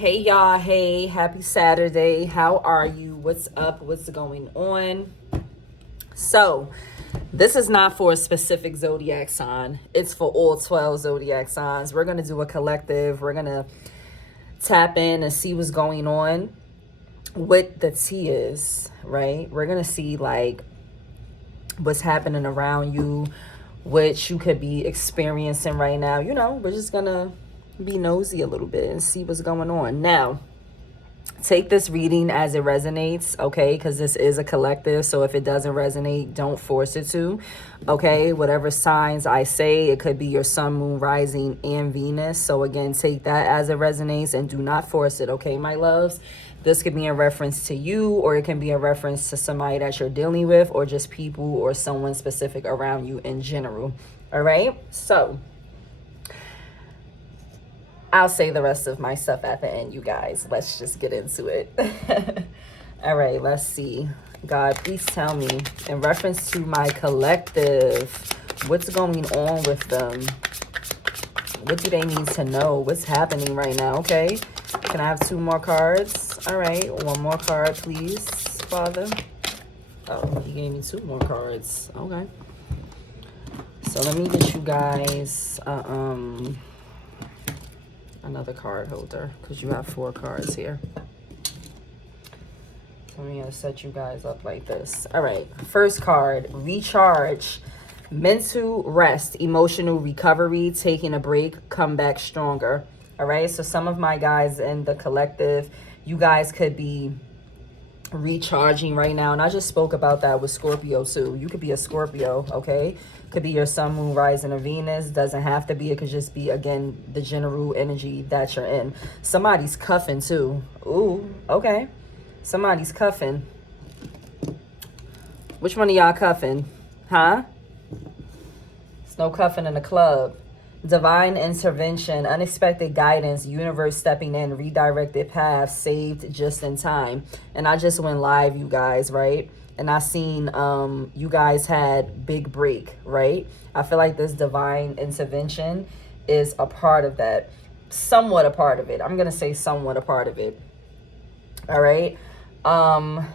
Hey y'all, hey, happy Saturday. How are you? What's up? What's going on? So, this is not for a specific zodiac sign. It's for all 12 zodiac signs. We're going to do a collective. We're going to tap in and see what's going on, what the tea is, right? We're going to see like what's happening around you, what you could be experiencing right now. We're just going to be nosy a little bit and see what's going on. Now, take this reading as it resonates, okay? Because this is a collective. So if it doesn't resonate, don't force it to, okay? Whatever signs I say, it could be your sun, moon, rising, and Venus. So again, take that as it resonates and do not force it, okay, my loves? This could be in reference to you, or it can be a reference to somebody that you're dealing with, or just people or someone specific around you in general, all right? So I'll say the rest of my stuff at the end, you guys. Let's just get into it. All right, let's see. God, please tell me, in reference to my collective, what's going on with them? What do they need to know? What's happening right now, okay? Can I have 2 more cards? All right, 1 more card, please, Father. Oh, he gave me 2 more cards. Okay. So let me get you guys another card holder, because you have 4 cards here. So I'm gonna set you guys up like this. All right, first card, recharge, mental rest, emotional recovery, taking a break, come back stronger. All right, so some of my guys in the collective, you guys could be recharging right now, and I just spoke about that with Scorpio too. You could be a Scorpio, okay? Could be your sun, moon, rising, or Venus. Doesn't have to be. It could just be, again, the general energy that you're in. Somebody's cuffing too. Ooh, okay. Somebody's cuffing. Which one of y'all cuffing? Huh? There's no cuffing in the club. Divine intervention, unexpected guidance, universe stepping in, redirected paths, saved just in time. And I just went live, you guys, right? And I seen you guys had big break, right? I feel like this divine intervention is a part of that. Somewhat a part of it. I'm going to say somewhat a part of it. All right.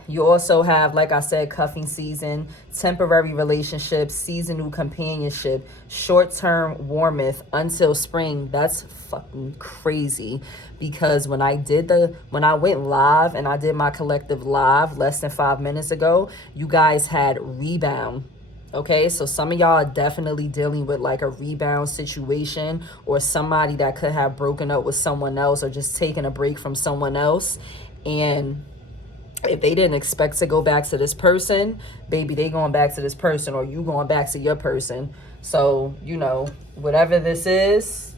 You also have, like I said, cuffing season, temporary relationships, seasonal companionship, short-term warmth until spring. That's fucking crazy, because when I went live and I did my collective live less than 5 minutes ago, you guys had rebound. Okay, so some of y'all are definitely dealing with like a rebound situation, or somebody that could have broken up with someone else or just taken a break from someone else. And if they didn't expect to go back to this person, baby, they going back to this person, or you going back to your person. So, whatever this is,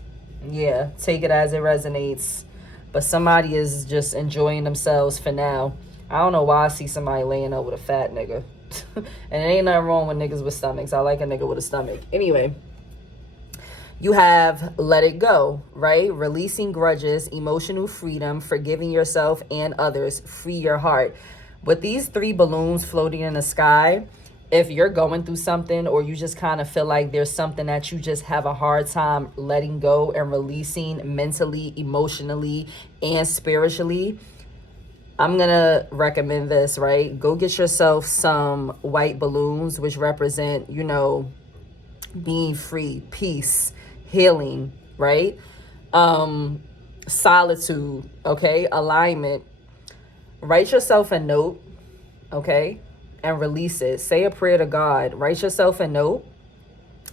yeah, take it as it resonates. But somebody is just enjoying themselves for now. I don't know why I see somebody laying up with a fat nigga. And it ain't nothing wrong with niggas with stomachs. I like a nigga with a stomach. Anyway, you have let it go, right? Releasing grudges, emotional freedom, forgiving yourself and others, free your heart. With these 3 balloons floating in the sky, if you're going through something, or you just kind of feel like there's something that you just have a hard time letting go and releasing mentally, emotionally, and spiritually, I'm going to recommend this, right? Go get yourself some white balloons, which represent, being free, peace, healing, right? Solitude, okay? Alignment. Write yourself a note, okay? And release it. Say a prayer to God. Write yourself a note.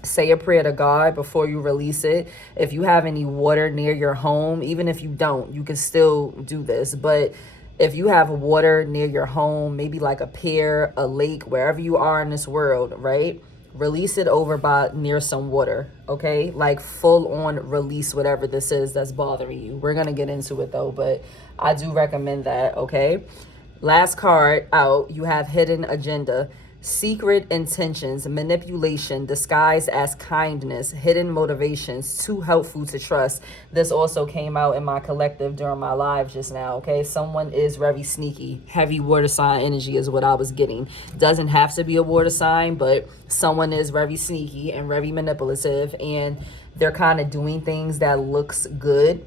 Say a prayer to God before you release it. If you have any water near your home, even if you don't, you can still do this. But if you have water near your home, maybe like a pier, a lake, wherever you are in this world, right? Release it over by near some water, okay? Like full on release whatever this is that's bothering you. We're going to get into it though, but I do recommend that, okay? Last card out, you have hidden agenda. Secret intentions, manipulation, disguised as kindness, hidden motivations, too helpful to trust. This also came out in my collective during my live just now, okay? Someone is very sneaky. Heavy water sign energy is what I was getting. Doesn't have to be a water sign, but someone is very sneaky and very manipulative, and they're kind of doing things that looks good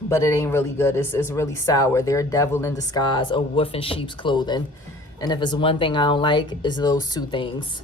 but it ain't really good. It's really sour. They're a devil in disguise, a wolf in sheep's clothing. And if it's one thing I don't like, it's those two things.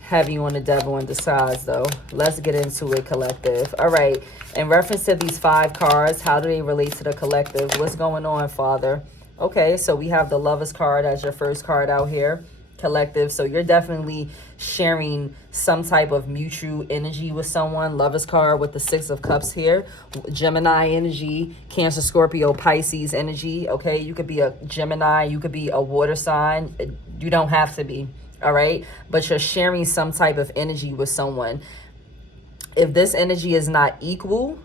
Heavy on the devil in disguise, though. Let's get into it, collective. All right. In reference to these 5 cards, how do they relate to the collective? What's going on, Father? Okay, so we have the Lovers card as your first card out here, collective. So you're definitely sharing some type of mutual energy with someone. Lovers card with the 6 of Cups here. Gemini energy, Cancer, Scorpio, Pisces energy. Okay, you could be a Gemini. You could be a water sign. You don't have to be. All right, but you're sharing some type of energy with someone. If this energy is not equal,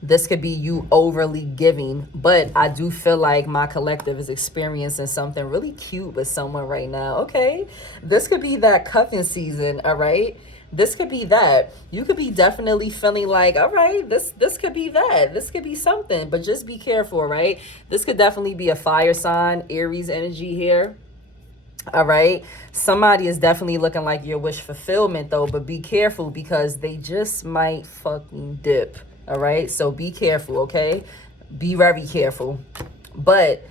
this could be you overly giving, but I do feel like my collective is experiencing something really cute with someone right now. Okay, this could be that cuffing season. All right, this could be that. You could be definitely feeling like, all right, this could be that. This could be something, but just be careful, right? This could definitely be a fire sign, Aries energy here. All right, somebody is definitely looking like your wish fulfillment though, but be careful because they just might fucking dip. All right, so be careful. Okay, be very careful. But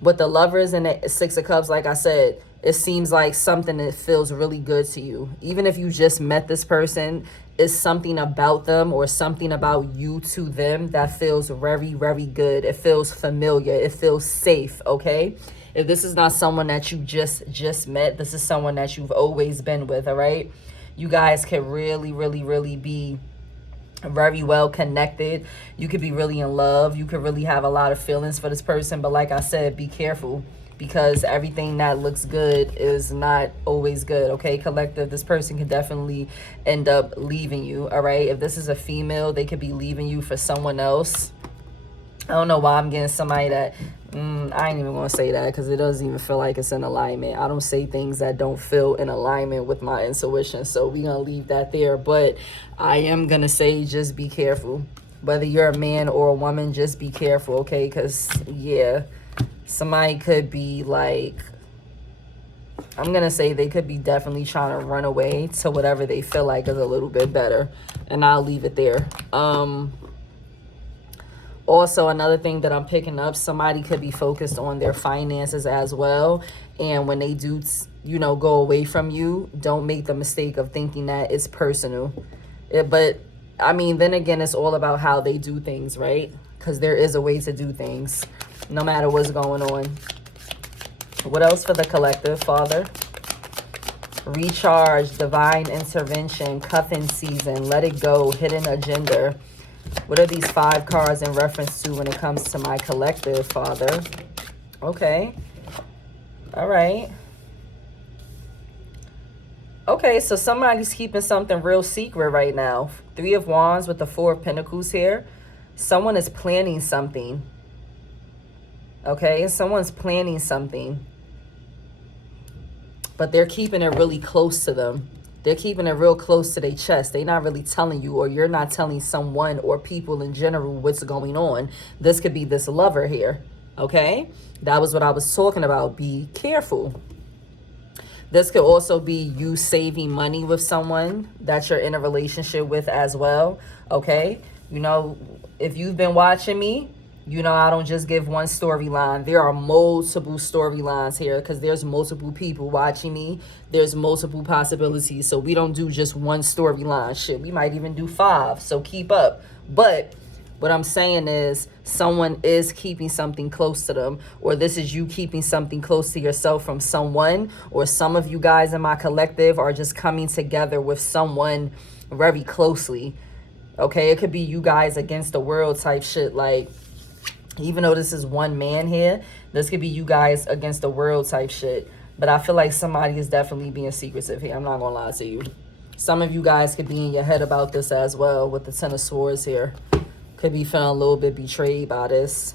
with the Lovers and the 6 of Cups, like I said, it seems like something that feels really good to you. Even if you just met this person, it's something about them or something about you to them that feels very, very good. It feels familiar. It feels safe. Okay, if this is not someone that you just met, this is someone that you've always been with. All right, you guys can really, really, really be very well connected. You could be really in love. You could really have a lot of feelings for this person, but like I said, be careful because everything that looks good is not always good. Okay, collective, this person could definitely end up leaving you. All right, if this is a female, they could be leaving you for someone else. I don't know why I'm getting somebody that I ain't even gonna say that because it doesn't even feel like it's in alignment. I don't say things that don't feel in alignment with my intuition, so we're gonna leave that there. But I am gonna say just be careful. Whether you're a man or a woman, just be careful, okay? Because yeah, somebody could be like, I'm gonna say they could be definitely trying to run away to whatever they feel like is a little bit better, and I'll leave it there. Also, another thing that I'm picking up, somebody could be focused on their finances as well. And when they do, go away from you, don't make the mistake of thinking that it's personal. But, I mean, then again, it's all about how they do things, right? Because there is a way to do things, no matter what's going on. What else for the collective, Father? Recharge, divine intervention, cuffing season, let it go, hidden agenda. What are these 5 cards in reference to when it comes to my collective, Father? Okay. All right. Okay, so somebody's keeping something real secret right now. 3 of Wands with the 4 of Pentacles here. Someone is planning something. Okay, someone's planning something. But they're keeping it really close to them. They're keeping it real close to their chest. They're not really telling you, or you're not telling someone or people in general what's going on. This could be this lover here, okay? That was what I was talking about. Be careful. This could also be you saving money with someone that you're in a relationship with as well, okay? If you've been watching me, I don't just give one storyline. There are multiple storylines here because there's multiple people watching me. There's multiple possibilities. So we don't do just one storyline. Shit, we might even do 5. So keep up. But what I'm saying is someone is keeping something close to them, or this is you keeping something close to yourself from someone, or some of you guys in my collective are just coming together with someone very closely. Okay, it could be you guys against the world type shit. Like, even though this is one man here, this could be you guys against the world type shit. But I feel like somebody is definitely being secretive here. I'm not going to lie to you. Some of you guys could be in your head about this as well with the 10 of Swords here. Could be feeling a little bit betrayed by this.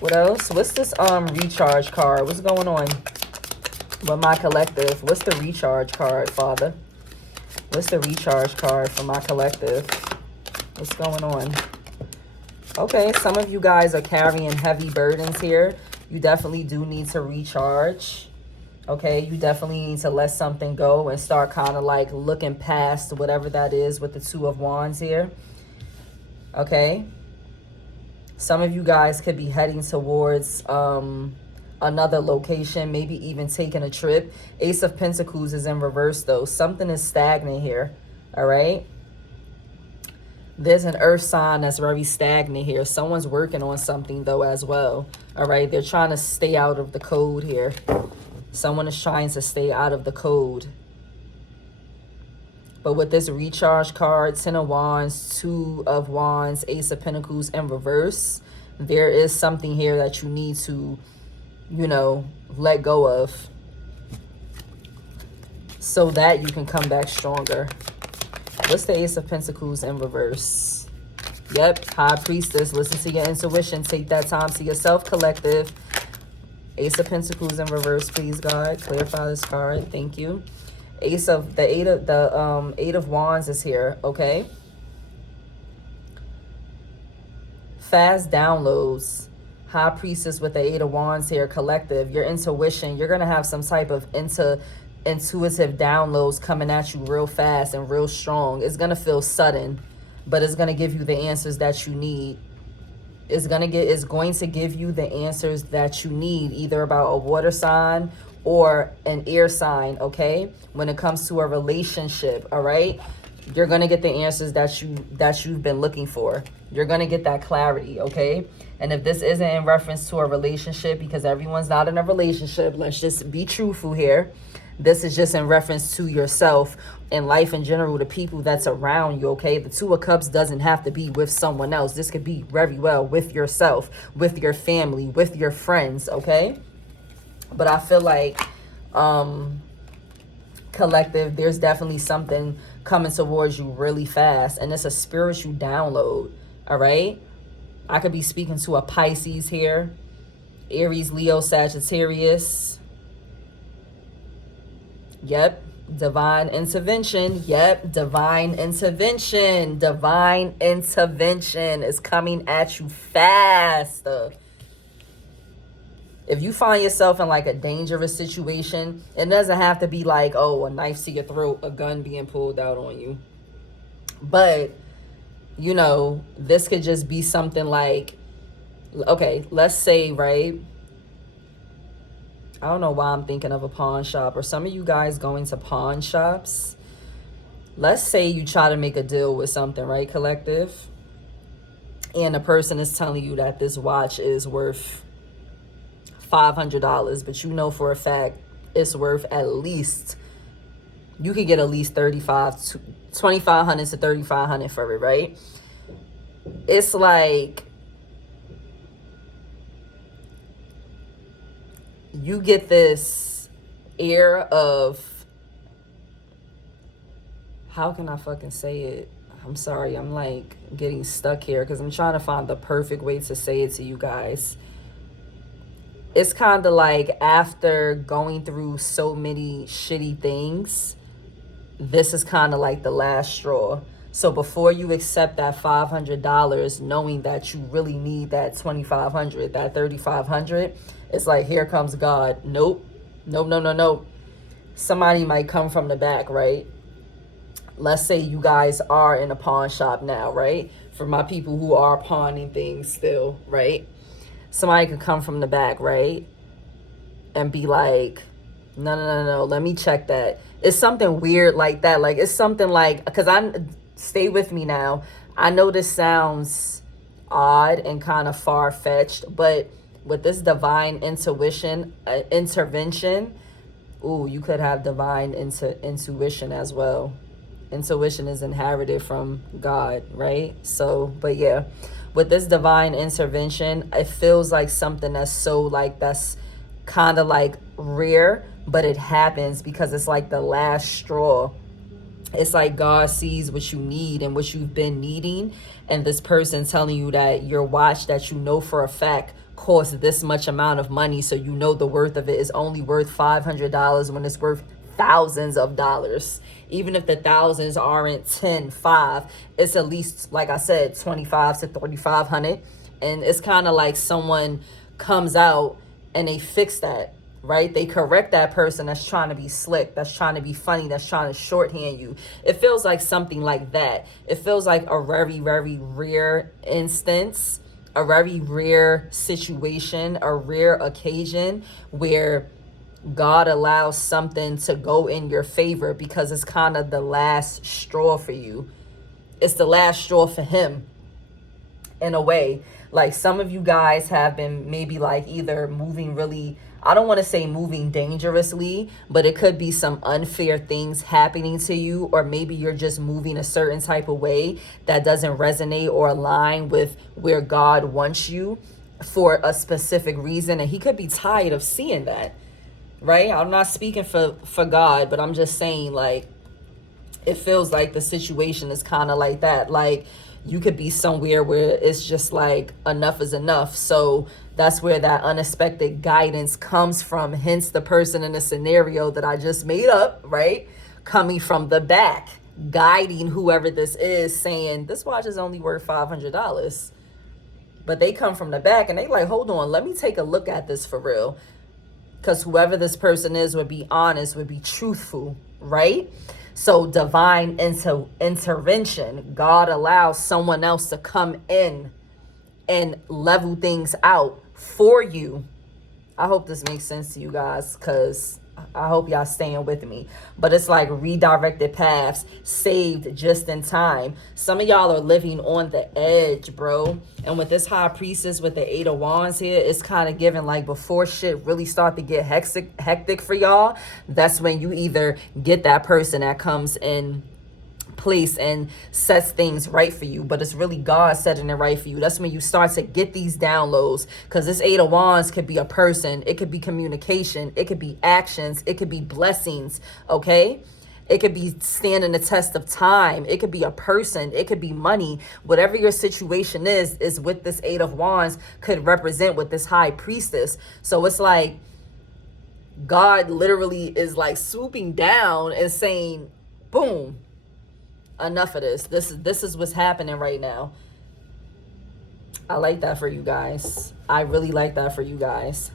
What else? What's this recharge card? What's going on with my collective? What's the recharge card, Father? What's the recharge card for my collective? What's going on? Okay, some of you guys are carrying heavy burdens here. You definitely do need to recharge. Okay, you definitely need to let something go and start kind of like looking past whatever that is with the 2 of Wands here. Okay? Some of you guys could be heading towards another location, maybe even taking a trip. Ace of Pentacles is in reverse though. Something is stagnant here. All right? There's an earth sign that's very stagnant here. Someone's working on something though as well. All right? They're trying to stay out of the code here. Someone is trying to stay out of the code. But with this recharge card, 10 of Wands, 2 of Wands, Ace of Pentacles in reverse, there is something here that you need to, you know, let go of so that you can come back stronger. What's the Ace of Pentacles in reverse? Yep, High Priestess. Listen to your intuition. Take that time to yourself, collective. Ace of Pentacles in reverse, please, God. Clarify this card. Thank you. Eight of Wands is here, okay? Fast downloads. High Priestess with the 8 of Wands here, collective. Your intuition, you're going to have some type of intuitive downloads coming at you real fast and real strong. It's going to feel sudden, but it's going to give you the answers that you need. It's going to give you the answers that you need, either about a water sign or an air sign, okay? When it comes to a relationship, all right? You're going to get the answers that you've been looking for. You're going to get that clarity, okay? And if this isn't in reference to a relationship, because everyone's not in a relationship, let's just be truthful here. This is just in reference to yourself and life in general, the people that's around you, okay? The 2 of Cups doesn't have to be with someone else. This could be very well with yourself, with your family, with your friends, okay? But I feel like, collective, there's definitely something coming towards you really fast. And it's a spiritual download, all right? I could be speaking to a Pisces here. Aries, Leo, Sagittarius. Yep. Divine intervention. Yep. Divine intervention. Divine intervention is coming at you fast. If you find yourself in like a dangerous situation, it doesn't have to be like, oh, a knife to your throat, a gun being pulled out on you. But, you know, this could just be something like, okay, let's say, right? I don't know why I'm thinking of a pawn shop, or some of you guys going to pawn shops. Let's say you try to make a deal with something, right, collective? And the person is telling you that this watch is worth $500, but you know for a fact it's worth at least, you could get at least $2,500 to $3,500 for it, right? It's like you get this air of, how can I fucking say it? I'm sorry, I'm like getting stuck here because I'm trying to find the perfect way to say it to you guys. It's kind of like after going through so many shitty things, this is kind of like the last straw. So before you accept that $500, knowing that you really need that $2,500, that $3,500, it's like, here comes God. Nope. Nope. Somebody might come from the back, right? Let's say you guys are in a pawn shop now, right? For my people who are pawning things still, right? Somebody could come from the back, right? And be like, no, let me check that. It's something weird like that. Like, it's something like, because stay with me now. I know this sounds odd and kind of far-fetched, but with this divine intervention, ooh, you could have divine intuition as well. Intuition is inherited from God, right? So, but yeah, with this divine intervention, it feels like something that's so like, that's kind of like rare, but it happens because it's like the last straw. It's like God sees what you need and what you've been needing, and this person telling you that your watch that you know for a fact costs this much amount of money, so you know the worth of it is only worth $500 when it's worth thousands of dollars. Even if the thousands aren't 10, 5, it's at least, like I said, 25 to 3,500. And it's kind of like someone comes out and they fix that. right? They correct that person that's trying to be slick, that's trying to be funny, that's trying to shorthand you. It feels like something like that. It feels like a very, very rare instance, a very rare situation, a rare occasion where God allows something to go in your favor because it's kind of the last straw for you. It's the last straw for him, in a way. Like, some of you guys have been maybe like either moving really, I don't want to say moving dangerously, but it could be some unfair things happening to you, or maybe you're just moving a certain type of way that doesn't resonate or align with where God wants you for a specific reason. And he could be tired of seeing that, right? I'm not speaking for God, but I'm just saying, like, it feels like the situation is kind of like that. Like, you could be somewhere where it's just like enough is enough. So that's where that unexpected guidance comes from. Hence the person in the scenario that I just made up, right? Coming from the back, guiding whoever this is, saying, this watch is only worth $500. But they come from the back and they like, hold on, let me take a look at this for real. Because whoever this person is would be honest, would be truthful, right? So divine intervention, God allows someone else to come in and level things out for you. I hope this makes sense to you guys, because I hope y'all staying with me. But it's like redirected paths, saved just in time. Some of y'all are living on the edge, bro. And with this high priestess with the 8 of Wands here, it's kind of giving like before shit really start to get hectic for y'all, that's when you either get that person that comes in place and sets things right for you, but it's really God setting it right for you. That's when you start to get these downloads, because this 8 of Wands could be a person, it could be communication, it could be actions, it could be blessings, okay? It could be standing the test of time, it could be a person, it could be money. Whatever your situation is with this 8 of Wands could represent with this high priestess. So it's like God literally is like swooping down and saying, boom, enough of this. This is what's happening right now. I like that for you guys. I really like that for you guys.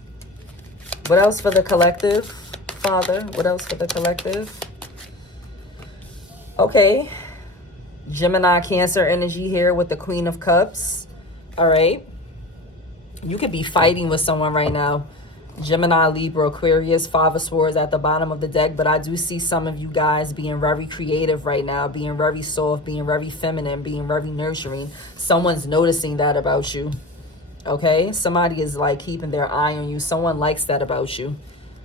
What else for the collective, Father? What else for the collective? Okay. Gemini, Cancer energy here with the Queen of Cups. All right. You could be fighting with someone right now. Gemini, Libra, Aquarius, 5 of Swords at the bottom of the deck. But I do see some of you guys being very creative right now, being very soft, being very feminine, being very nurturing. Someone's noticing that about you, okay? Somebody is like keeping their eye on you. Someone likes that about you.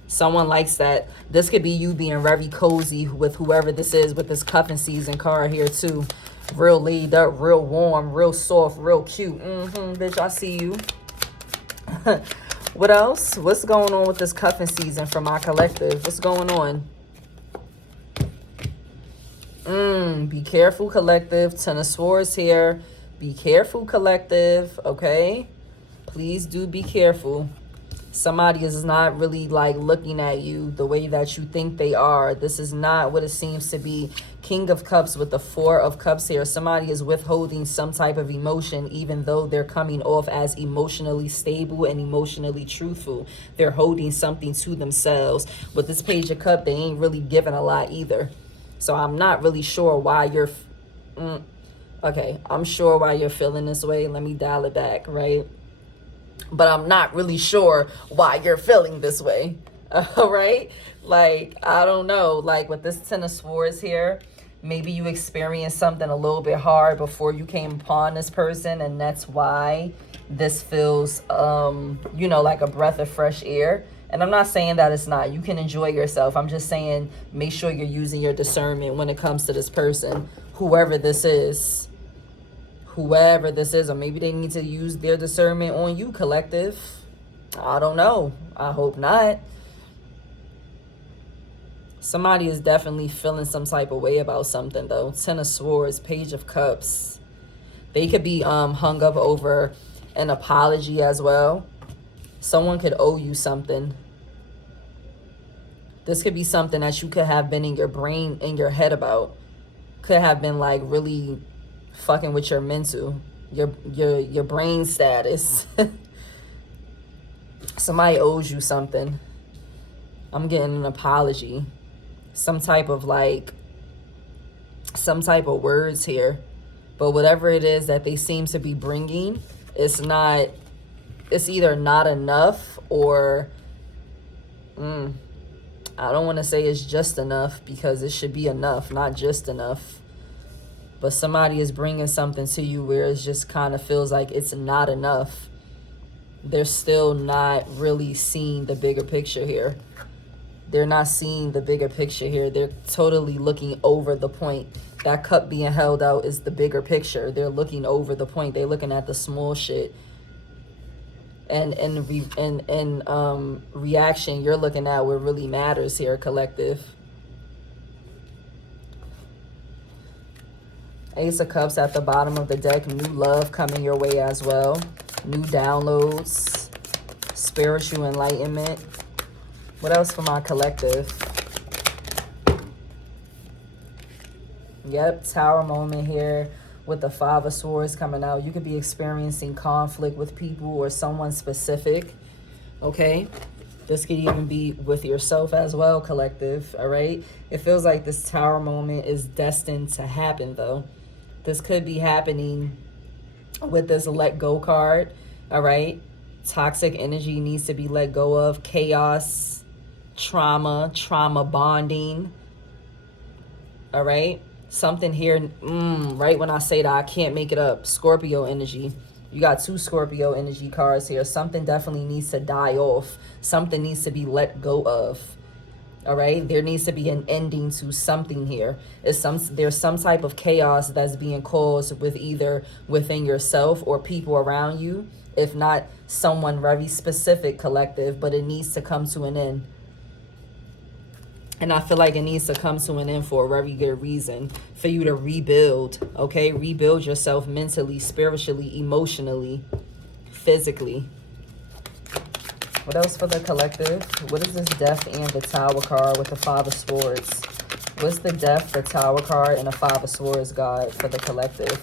Someone likes that. This could be you being very cozy with whoever this is, with this cuffing season card here too. Real laid up, real warm, real soft, real cute. Bitch, I see you. What else? What's going on with this cuffing season for my collective? What's going on? Be careful, collective. 10 of Swords here. Be careful, collective. Okay? Please do be careful. Somebody is not really like looking at you the way that you think they are. This is not what it seems to be. King of Cups with the 4 of Cups here. Somebody is withholding some type of emotion, even though they're coming off as emotionally stable and emotionally truthful. They're holding something to themselves. With this Page of Cups, they ain't really giving a lot either. So I'm not really sure why you're... Okay, I'm sure why you're feeling this way. Let me dial it back, right? But I'm not really sure why you're feeling this way. All right? Like, I don't know. Like, with this 10 of Swords here, maybe you experienced something a little bit hard before you came upon this person, and that's why this feels, you know, like a breath of fresh air. And I'm not saying that it's not. You can enjoy yourself. I'm just saying make sure you're using your discernment when it comes to this person, whoever this is. Whoever this is, or maybe they need to use their discernment on you, collective. I don't know. I hope not. Somebody is definitely feeling some type of way about something, though. 10 of Swords, Page of Cups. They could be hung up over an apology as well. Someone could owe you something. This could be something that you could have been in your brain, in your head about. Could have been like really fucking with your mental, your brain status. Somebody owes you something. I'm getting an apology. Some type of words here. But whatever it is that they seem to be bringing, it's either not enough or I don't want to say it's just enough, because it should be enough, not just enough. But somebody is bringing something to you where it just kind of feels like it's not enough. They're still not really seeing the bigger picture here. They're not seeing the bigger picture here. They're totally looking over the point. That cup being held out is the bigger picture. They're looking over the point. They're looking at the small shit. And reaction, you're looking at what really matters here, collective. Ace of Cups at the bottom of the deck. New love coming your way as well. New downloads. Spiritual enlightenment. What else for my collective? Yep, Tower moment here with the Five of Swords coming out. You could be experiencing conflict with people or someone specific, okay? This could even be with yourself as well, collective, all right? It feels like this Tower moment is destined to happen, though. This could be happening with this Let Go card, all right? Toxic energy needs to be let go of. Chaos, trauma bonding, all right? Something here, right when I say that, I can't make it up. Scorpio energy. You got 2 Scorpio energy cards here. Something definitely needs to die off. Something needs to be let go of. All right? There needs to be an ending to something here. There's some type of chaos that's being caused with either within yourself or people around you. If not someone very specific, collective, but it needs to come to an end. And I feel like it needs to come to an end for a very good reason. For you to rebuild, okay? Rebuild yourself mentally, spiritually, emotionally, physically. What else for the collective? What is this Death and the Tower card with the Five of Swords? What's the Death, the Tower card, and the Five of Swords, God, for the collective?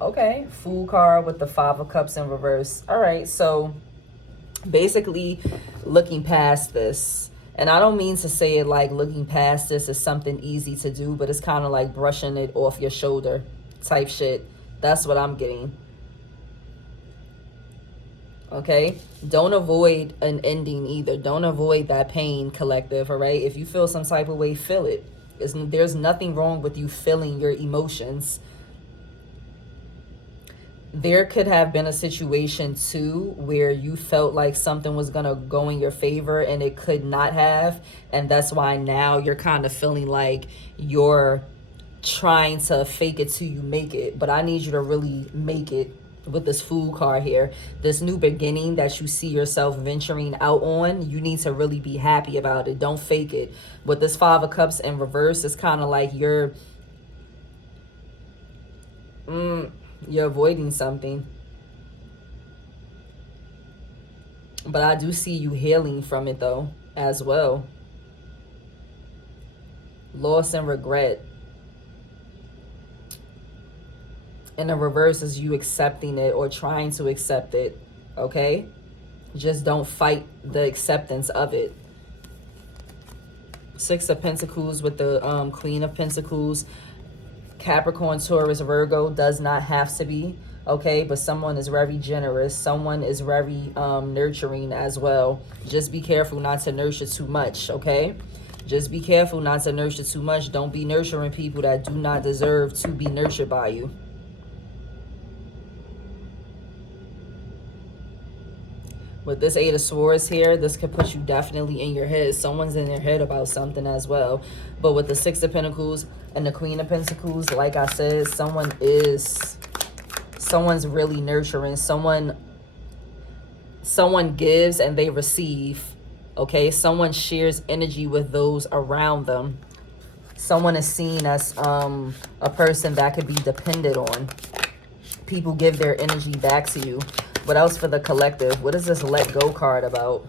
Okay, Fool card with the Five of Cups in reverse. All right, so basically looking past this. And I don't mean to say it like looking past this is something easy to do, but it's kind of like brushing it off your shoulder type shit. That's what I'm getting. Okay? Don't avoid an ending either. Don't avoid that pain, collective, all right? If you feel some type of way, feel it. There's nothing wrong with you feeling your emotions. There could have been a situation too where you felt like something was gonna go in your favor and it could not have, and that's why now you're kind of feeling like you're trying to fake it till you make it. But I need you to really make it with this Fool card here. This new beginning that you see yourself venturing out on, you need to really be happy about it. Don't fake it. With this Five of Cups in reverse, it's kind of like you're avoiding something. But I do see you healing from it though, as well. Loss and regret. And the reverse is you accepting it or trying to accept it, okay? Just don't fight the acceptance of it. Six of Pentacles with the Queen of Pentacles. Capricorn, Taurus, Virgo does not have to be, okay? But someone is very generous. Someone is very nurturing as well. Just be careful not to nurture too much, okay? Just be careful not to nurture too much. Don't be nurturing people that do not deserve to be nurtured by you. With this Eight of Swords here, this could put you definitely in your head. Someone's in their head about something as well. But with the Six of Pentacles and the Queen of Pentacles, like I said, someone's really nurturing. Someone gives and they receive, okay? Someone shares energy with those around them. Someone is seen as a person that could be depended on. People give their energy back to you. What else for the collective? What is this Let Go card about?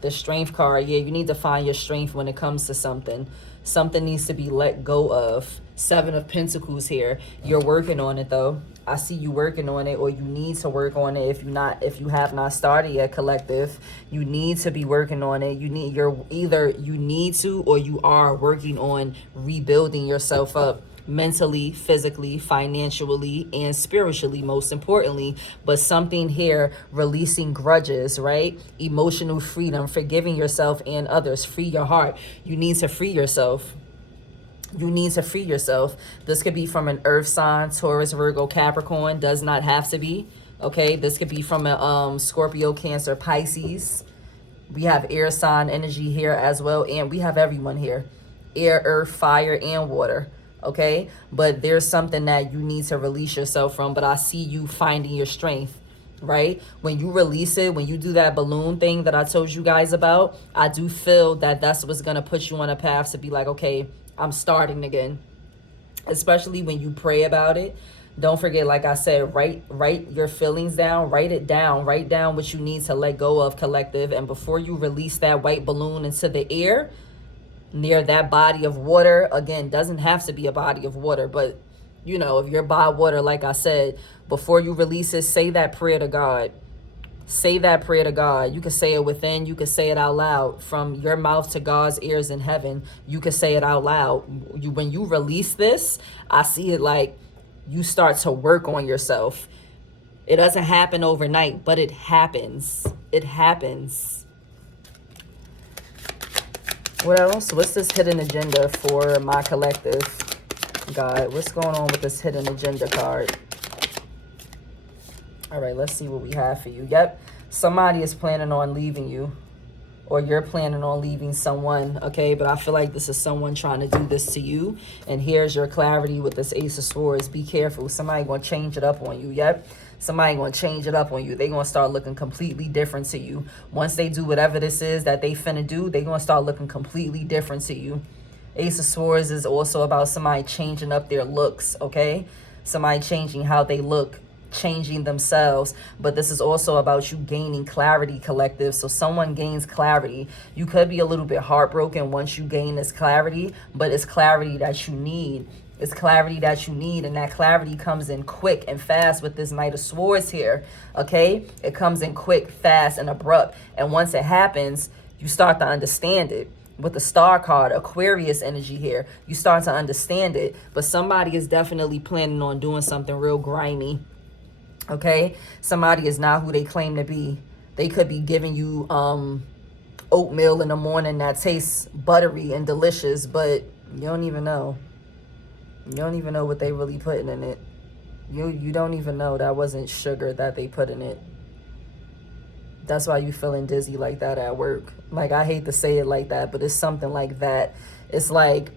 The Strength card. Yeah, you need to find your strength when it comes to something. Something needs to be let go of. Seven of Pentacles here. You're working on it though. I see you working on it, or you need to work on it. If you have not started yet, collective, you need to be working on it. You need to, or you are working on rebuilding yourself up mentally, physically, financially, and spiritually, most importantly. But something here, releasing grudges, right? Emotional freedom, forgiving yourself and others. Free your heart. You need to free yourself. You need to free yourself. This could be from an earth sign, Taurus, Virgo, Capricorn. Does not have to be. Okay, this could be from a Scorpio, Cancer, Pisces. We have air sign energy here as well, and we have everyone here. Air, earth, fire, and water. Okay, but there's something that you need to release yourself from. But I see you finding your strength, right? When you release it, when you do that balloon thing that I told you guys about, I do feel that that's what's going to put you on a path to be like, okay, I'm starting again. Especially when you pray about it. Don't forget, like I said, write your feelings down. Write it down. Write down what you need to let go of, collective. And before you release that white balloon into the air, near that body of water, again, doesn't have to be a body of water, but you know, if you're by water, like I said, before you release it, say that prayer to God. Say that prayer to God. You can say it within. You can say it out loud. From your mouth to God's ears in heaven, you can say it out loud. When you release this, I see it like you start to work on yourself. It doesn't happen overnight, but it happens. It happens. What else? What's this hidden agenda for my collective? God, what's going on with this hidden agenda card? All right, let's see what we have for you. Yep, somebody is planning on leaving you, or you're planning on leaving someone, okay? But I feel like this is someone trying to do this to you. And here's your clarity with this Ace of Swords. Be careful. Somebody going to change it up on you, yep? Somebody going to change it up on you. They're going to start looking completely different to you. Once they do whatever this is that they finna do, they're going to start looking completely different to you. Ace of Swords is also about somebody changing up their looks, okay? Somebody changing how they look, changing themselves. But this is also about you gaining clarity, collective. So someone gains clarity. You could be a little bit heartbroken once you gain this clarity, but it's clarity that you need. It's clarity that you need, and that clarity comes in quick and fast with this Knight of Swords here, okay? It comes in quick, fast, and abrupt. And once it happens, you start to understand it. With the Star card, Aquarius energy here, you start to understand it. But somebody is definitely planning on doing something real grimy, okay? Somebody is not who they claim to be. They could be giving you oatmeal in the morning that tastes buttery and delicious, but you don't even know. You don't even know what they really putting in it. You don't even know that wasn't sugar that they put in it. That's why you feeling dizzy like that at work. Like, I hate to say it like that, but it's something like that. It's like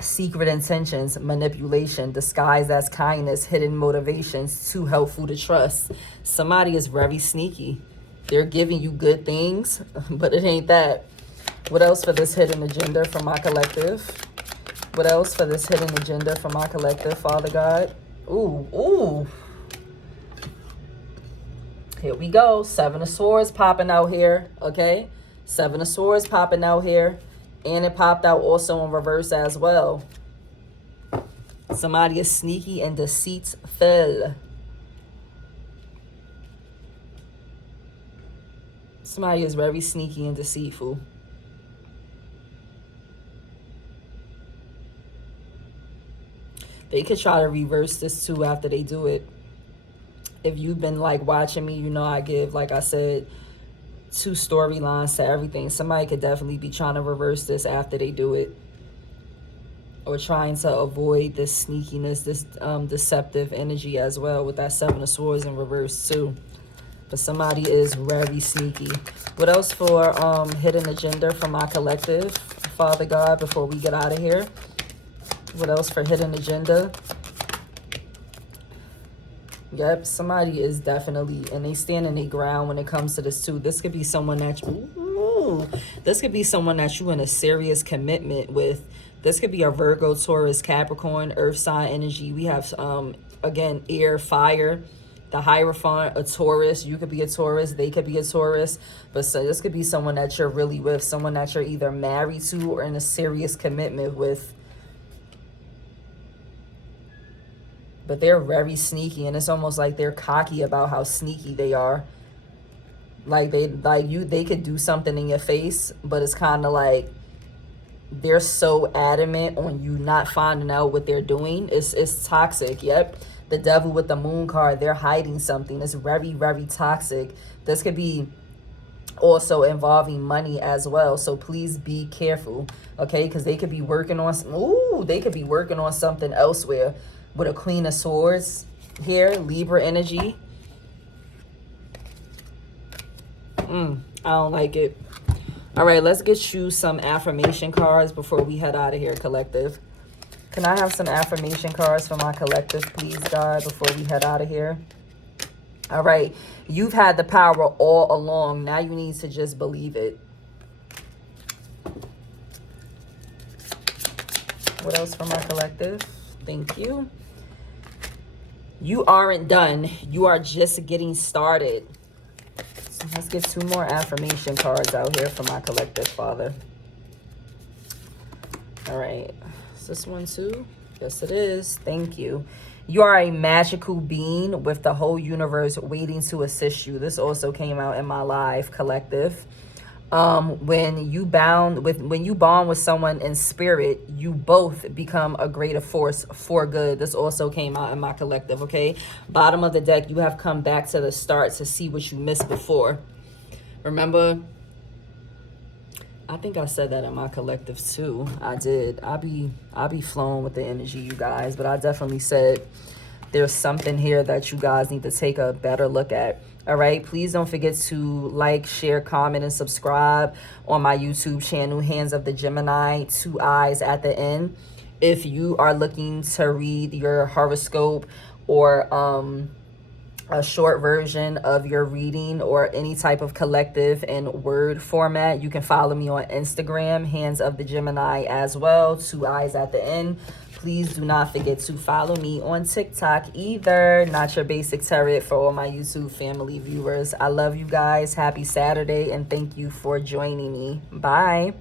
secret intentions, manipulation, disguised as kindness, hidden motivations, too helpful to trust. Somebody is very sneaky. They're giving you good things, but it ain't that. What else for this hidden agenda from my collective? What else for this hidden agenda from my collective, Father God? Ooh. Here we go. Seven of Swords popping out here, okay? Seven of Swords popping out here. And it popped out also in reverse as well. Somebody is sneaky and deceitful. Somebody is very sneaky and deceitful. They could try to reverse this too after they do it. If you've been like watching me, you know I give, like I said, 2 storylines to everything. Somebody could definitely be trying to reverse this after they do it. Or trying to avoid this sneakiness, this deceptive energy as well with that Seven of Swords in reverse too. But somebody is very sneaky. What else for hidden agenda from my collective, Father God, before we get out of here? What else for hidden agenda? Yep, somebody is definitely, and they stand in their ground when it comes to this too. This could be someone that this could be someone that you in a serious commitment with. This could be a Virgo, Taurus, Capricorn, earth sign energy. We have, again, air, fire. the Hierophant, a Taurus. You could be a Taurus. They could be a Taurus. But so this could be someone that you're really with, someone that you're either married to or in a serious commitment with. But they're very sneaky, and it's almost like they're cocky about how sneaky they are. Like they could do something in your face, but it's kind of like they're so adamant on you not finding out what they're doing. It's toxic. Yep. The Devil with the Moon card, they're hiding something. It's very, very toxic. This could be also involving money as well. So please be careful, okay? Because they could be working on something elsewhere with a Queen of Swords here, Libra energy. I don't like it. All right, let's get you some affirmation cards before we head out of here, collective. Can I have some affirmation cards for my collective, please, God, before we head out of here? All right, you've had the power all along. Now you need to just believe it. What else for my collective? Thank you. You aren't done. You are just getting started. So let's get 2 more affirmation cards out here for my collective, Father. All right. Is this one too? Yes, it is. Thank you. You are a magical being with the whole universe waiting to assist you. This also came out in my live, collective. When you bond with someone in spirit, you both become a greater force for good. This also came out in my collective, okay? Bottom of the deck, you have come back to the start to see what you missed before. Remember, I think I said that in my collective too. I did. I'll be flowing with the energy, you guys, but I definitely said there's something here that you guys need to take a better look at. All right, please don't forget to like, share, comment, and subscribe on my YouTube channel, Hands of the Gemini, 2 eyes at the end. If you are looking to read your horoscope or a short version of your reading or any type of collective in word format, you can follow me on Instagram, Hands of the Gemini as well, 2 eyes at the end. Please do not forget to follow me on TikTok either. Not Your Basic Tarot for all my YouTube family viewers. I love you guys. Happy Saturday, and thank you for joining me. Bye.